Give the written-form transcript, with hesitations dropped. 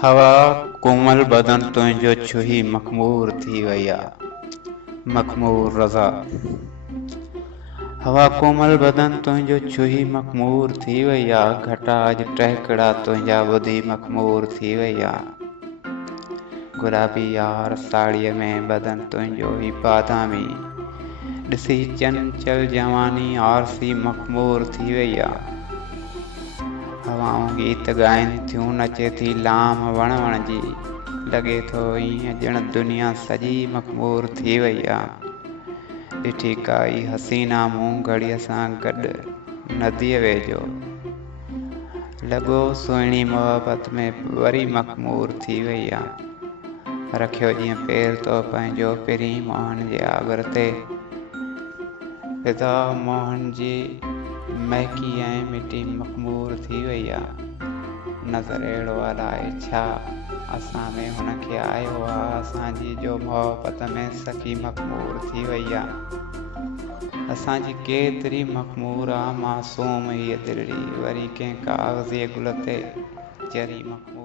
हवा कोमल बदन तुंहिंजो छुही मखमूर थी वई आहे। मखमूर रज़ा। हवा कोमल बदन तुंहिंजो छुही मखमूर थी वई आहे। घटा अॼु टहिकड़ा तुंहिंजा ॿुधी मखमूर थी वई आहे। गुलाबी यार साड़ीअ में बदन तुंहिंजो ई बादामी, ॾिसी चंचल जवानी आरसी मखमूर थी वई आहे। हवाऊं गीत ॻाइनि थियूं, नचे थी लाम वण वण जी, लॻे थो ईअं ॼण दुनिया सॼी मखमूर थी वई आहे। ॾिठी काई हसीना मूं घड़ीअ सां गॾु नदीअ वेझो, लॻो सुहिणी मोहबत में वरी मखमूर थी वई आहे। रखियो जीअं पेर तो पंहिंजो पिरी मोहन जे आगर ते, फिदा मोहन जी महकी ऐं मिटी मखमूर थी वई आहे। नज़र अहिड़ो अलाए छा असां में हुनखे आयो आहे, असांजी जो मोहबत में सखी मखमूर थी वई आहे। असांजी केतिरी मखमूर आहे मासूम हीअ दिलड़ी, वरी कंहिं कागज़ी गुल ते चरी मखमूर।